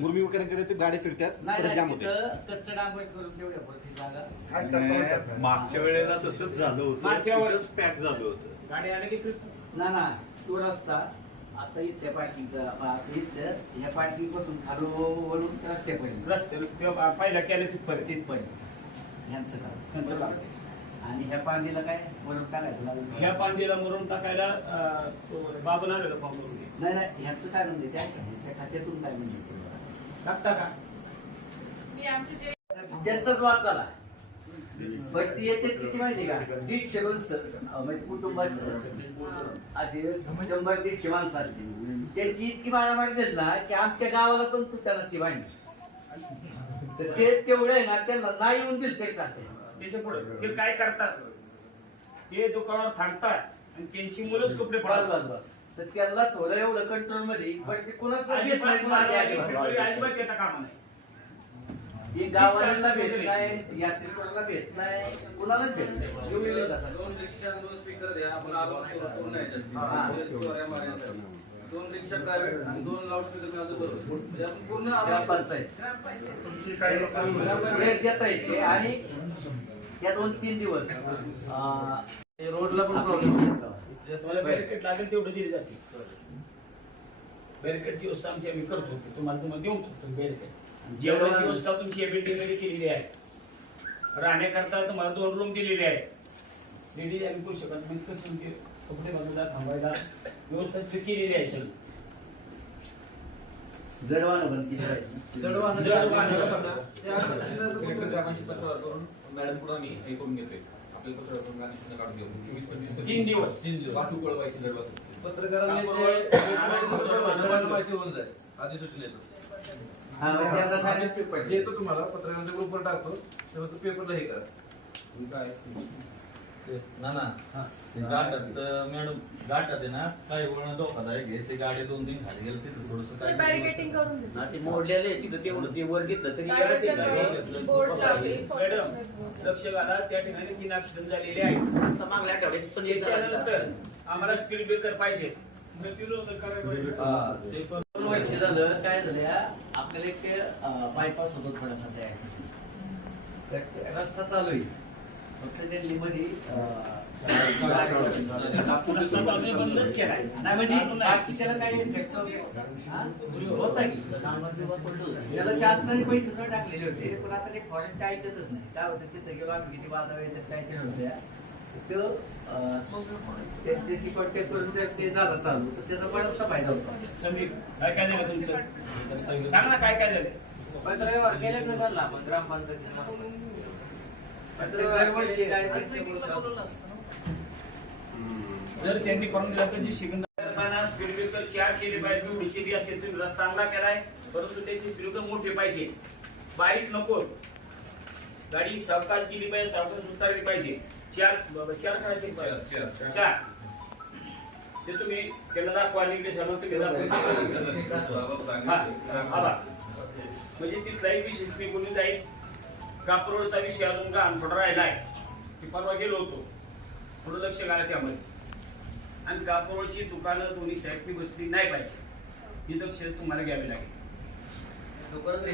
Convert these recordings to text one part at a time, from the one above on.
मुरम वगैरे केलं ते गाडी फिरतात करता मागच्या वेळेला तसंच झालं होतं. पॅक झालं होतं. गाडी आली की ना ना तो रस्ता. आता इथल्या पार्किंगचा इथल्या ह्या पार्किंगपासून खालून वळून रस्त्यापर्यंत. रस्ते किंवा पहिला केलं तिथपर्यंत. तिथपर्यंत. ह्यांचं काम. त्यांचं काम. आणि ह्या पांडीला काय? वळून टाकायचं लागलं. ह्या पांदीला मरून टाकायला तो बाबून आलेला फॉर्म भरून घे. नाही नाही ह्याचं काय म्हणते त्या ह्याच्या खात्यातून काय म्हणते टाकता का? मी आमचे जे त्यांचाच वाद झाला. पण ती येते किती माहिती का? दीडशे माणसं. अं, म्हणजे कुटुंबात असे शंभर दीडशे माणसं असतील. त्यांची इतकी मारामारी झाली ना की आमच्या गावाला पण तुटायला ती वाहिनी तर ते तेवढं आहे ना त्यांना नाही येऊन दिलं तरी चालते त्याच्या पुढे. ते काय करतात? ते दुकानावर थांबतात आणि त्यांची मुलंच कपडे बस पडतात. बस बस. तर त्यांना थोडं एवढं कंट्रोलमध्ये पण ते कुणाचं घेत नाही, कुणाला अजिबात. अजिबात. अजिबात येता कामा नाही. हे गावाला भेट नाही यात्रेकरूला भेट नाही कुणालाच भेट नाही. असा. दोन रिक्षा दोन स्पीकर द्या आपण आलो नाही याच्यात. हा. दोन रिक्षा प्रायव्हेट आणि दोन लाऊड स्पीकर मिळाले पूर्ण तुमची काही येते. आणि त्या दोन तीन दिवस अं, रोडला पण प्रॉब्लेम तुम्हाला बॅरिकेड लागेल तेवढं दिली जाते. बॅरिकेडची व्यवस्था आमची आम्ही करतो. ती तुम्हाला तुम्हाला देऊन टाकतो बॅरिकेड जेवणाची व्यवस्था तुमची या बिल्डिंगमध्ये केलेली आहे. राहण्याकरता तुम्हाला दोन रूम दिलेले आहेत. लेडीज आणि पुरुष म्हणजे कसं कपडे बाजूला थांबायला व्यवस्था केलेली आहे सगळी. जडवानं बंद केली पाहिजे. जडवाहनं- जडवाहनं. त्या अगोदर कलेक्टर साहेबांशी पत्रव्यवहार करून मॅडम पुढे आम्ही हे करून घेतोय. आपल्याला पत्रव्यवहार करून गाणी शून्य काढून घेऊ चोवीस पंचवीस तीन दिवस. तीन दिवस. जडवाहतूक पत्रकारांनी माहिती होऊन जाईल. आधी हा. येतो तुम्हाला. पत्रकारांच्या ग्रुपवर टाकतो. तेव्हा तो पेपरला हे करा. काय? ना ना. ते गाठात अं, मॅडम गाठात आहे ना काही वळण धोकादायक आहे. ते गाडी दोन तीन खाली गेलं तिथं थोडस ते बॅरिकेटिंग करून देतो. ना ते मोडलेलं आहे तिथं तेवढं ते वर घेतलं तरी. बोर्ड लावले, मॅडम लक्ष घाला त्या ठिकाणी तीन ऍक्सिडेंट झालेले आहेत. आता मागल्या आठवड्यात पण एक झाला. त्याच्यानंतर आम्हाला स्पीड ब्रेकर पाहिजे. हा, ते पण दोन वर्ष झालं काय झालं या, आपल्याला एक ते बायपास होतो थोडासा त्या तर ते रस्ता चालू आहे. फक्त दिल्लीमध्ये अं, म्हणजे त्याला शासनाने पैसे सुद्धा टाकलेले होते पण आता ते फॉरेस्ट ऐकतच नाही काय होतं गेलो आम्ही किती वादा येतात काय केलं होत्या त्यांच्याशी कॉन्टॅक्ट करून जर ते झालं चालू तर त्याचा बराचसा फायदा होतो समीर काय काय झालं तुमचं सांग ना काय काय झालं पत्रव्यवहार केलेच नाही. त्यांना ग्रामपंचायतीला ते दरवर्षी काय ते- जर त्यांनी करून दिला तर जी शिकून करताना स्पीड ब्रेकर चार केले पाहिजे. एवढीची बी असेल तुम्ही चांगला केलाय परंतु त्याचे ब्रेकर मोठे पाहिजे. बारीक नको. गाडी सावकाश केली पाहिजे सावकाश उतरली पाहिजे. चार चार करायचे चार, चार. चार. ते तुम्ही त्यांना दाखवा इकडे बा. म्हणजे तिथलाही विषय मी बोलून जाईल. कापरोडचा विषय अजून का थोडा राहिलाय. की परवा गेलो होतो. थोडं लक्ष घाला त्यामध्ये. आणि कापरोडची दुकानं दोन्ही साईडनी बसली नाही पाहिजे. ही दक्ष तुम्हाला घ्यावी लागेल.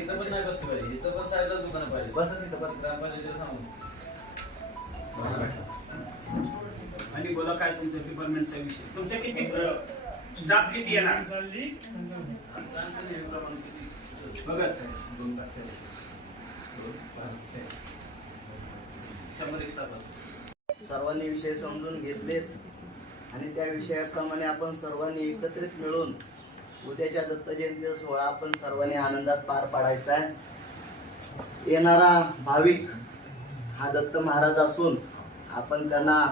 इथं पण नाही बसली पाहिजे. इथं पण साईडला दुकान पाहिजे. बसा तिथं बस. ग्रामपंचायतीला सांगू. आणि बोला काय तुमच्या डिपार्टमेंटचा विषय. तुमच्या किती स्टाफ किती येणार? बघा. दोन तास सर्वांनी विषय समजून घेतलेत. आणि त्या विषयाप्रमाणे आपण सर्वांनी एकत्रित मिळून उद्याच्या दत्त जयंतीचा सोहळा आपण सर्वांनी आनंदात पार पाडायचा आहे. येणारा भाविक हा दत्त महाराज असून आपण त्यांना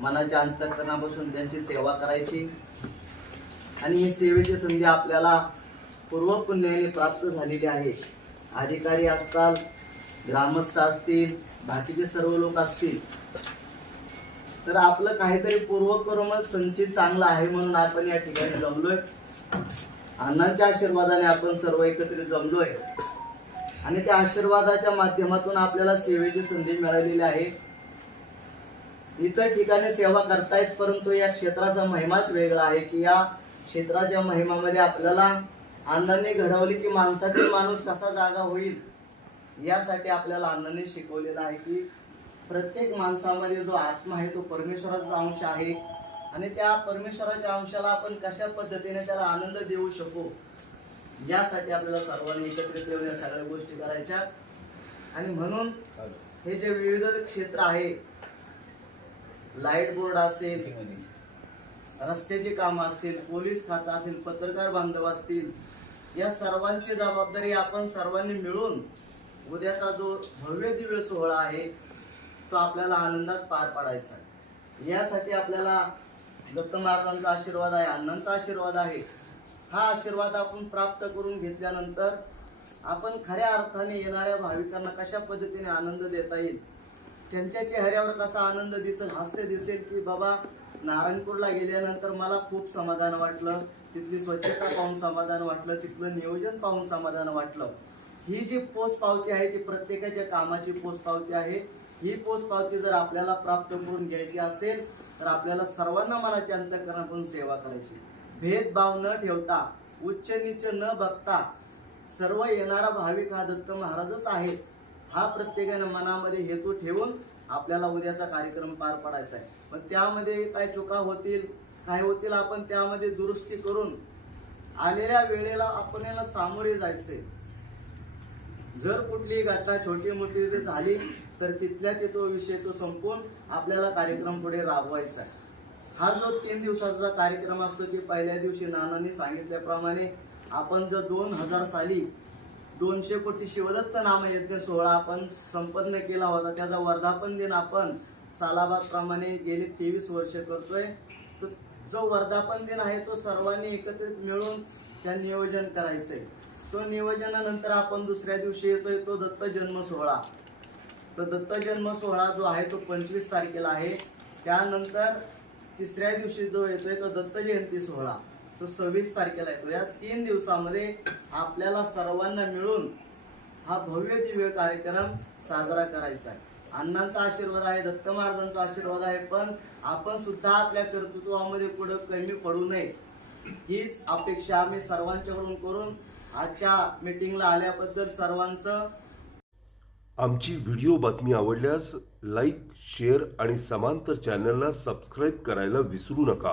मनाच्या अंतकरणापासून त्यांची सेवा करायची. आणि ही सेवेची संधी आपल्याला पूर्व पुण्याने प्राप्त झालेली आहे. अधिकारी असतात ग्रामस्थ असतील बाकीचे सर्व लोक असतील तर आपलं काहीतरी पूर्वक्रम संचित चांगला आहे म्हणून आपण या ठिकाणी जमलोय. अण्णांच्या आशीर्वादाने आपण सर्व एकत्रित जमलोय. आणि त्या आशीर्वादाच्या माध्यमातून आपल्याला सेवेची संधी मिळालेली आहे. इतर ठिकाणी सेवा करतायच परंतु या क्षेत्राचा महिमाच वेगळा आहे की या क्षेत्राच्या महिमामध्ये आपल्याला अण्णांनी घडवली की माणसातील माणूस कसा जागा होईल यासाठी आपल्याला अण्णांनी शिकवलेलं आहे की प्रत्येक माणसामध्ये जो आत्मा आहे तो परमेश्वराचा अंश आहे. आणि त्या परमेश्वराच्या अंशाला आपण कशा पद्धतीने त्याला आनंद देऊ शकू यासाठी आपल्याला सर्वांनी एकत्रित येऊन या सगळ्या गोष्टी करायच्या. आणि म्हणून हे जे विविध क्षेत्र आहे लाइट बोर्ड असेल रस्त्याची कामं असतील पोलीस खातं असेल पत्रकार बांधव असतील या सर्वांची जबाबदारी आपण सर्वांनी मिळून उद्याचा जो भव्य दिव्य सोहळा आहे तो आपल्याला आनंदात पार पाडायचा आहे. यासाठी आपल्याला दत्त महाराजांचा आशीर्वाद आहे अण्णांचा आशीर्वाद आहे. हा आशीर्वाद आपण प्राप्त करून घेतल्यानंतर आपण खऱ्या अर्थाने येणाऱ्या भाविकांना कशा पद्धतीने आनंद देता येईल? त्यांच्या चेहऱ्यावर कसा आनंद दिसेल हास्य दिसेल की बाबा नारायणपूरला गेल्यानंतर मला खूप समाधान वाटलं तिथली स्वच्छता पाहून समाधान वाटलं तिथलं नियोजन पाहून समाधान वाटलं. ही जी पोच पावती आहे ती प्रत्येकाच्या कामाची पोच पावती आहे. ही पोस्ट पावती जर आपल्याला प्राप्त करून घ्यायची असेल तर आपल्याला सर्वांना मनाच्या अंतकरणातून सेवा करायची. भेदभाव न ठेवता उच्च नीच न बघता सर्व येणारा भाविक हा दत्त महाराजच आहे हा प्रत्येकाने मनामध्ये हेतू ठेवून आपल्याला उद्याचा कार्यक्रम पार पाडायचा आहे. पण त्यामध्ये काय चुका होतील काय होतील आपण त्यामध्ये दुरुस्ती करून आलेल्या वेळेला आपण याला सामोरे जायचंय जर कुठली घटना छोटी मोठी तिथे झाली तर तिथल्या ते तो विषय तो संपून आपल्याला कार्यक्रम पुढे राबवायचा आहे. हा जो तीन दिवसाचा कार्यक्रम असतो की पहिल्या दिवशी नानांनी सांगितल्याप्रमाणे आपण जर दोन हजार साली दोनशे कोटी शिवदत्त नामयज्ञ सोहळा आपण संपन्न केला होता त्याचा वर्धापन दिन आपण सालाबादप्रमाणे गेले गेली तेवीस वर्ष करतोय. तो जो वर्धापन दिन आहे तो सर्वांनी एकत्रित मिळून त्या नियोजन करायचं आहे तो नियोजनानंतर आपण दुसऱ्या दिवशी येतोय तो दत्त जन्म सोहळा. तर दत्त जन्म सोहळा जो आहे तो पंचवीस तारखेला आहे. त्यानंतर तिसऱ्या दिवशी जो येतोय तो दत्त जयंती सोहळा. तो सव्वीस तारखेला येतो. या तीन दिवसामध्ये आपल्याला सर्वांना मिळून हा भव्य दिव्य कार्यक्रम साजरा करायचा आहे. अण्णांचा आशीर्वाद आहे दत्त महाराजांचा आशीर्वाद आहे पण आपण सुद्धा आपल्या कर्तृत्वामध्ये पुढं कमी पडू नये हीच अपेक्षा आम्ही सर्वांच्याकडून करून आजच्या मीटिंगला आल्याबद्दल सर्वांचं आमची व्हिडिओ बातमी आवडल्यास लाईक शेअर आणि समांतर चॅनलला सबस्क्राईब करायला विसरू नका.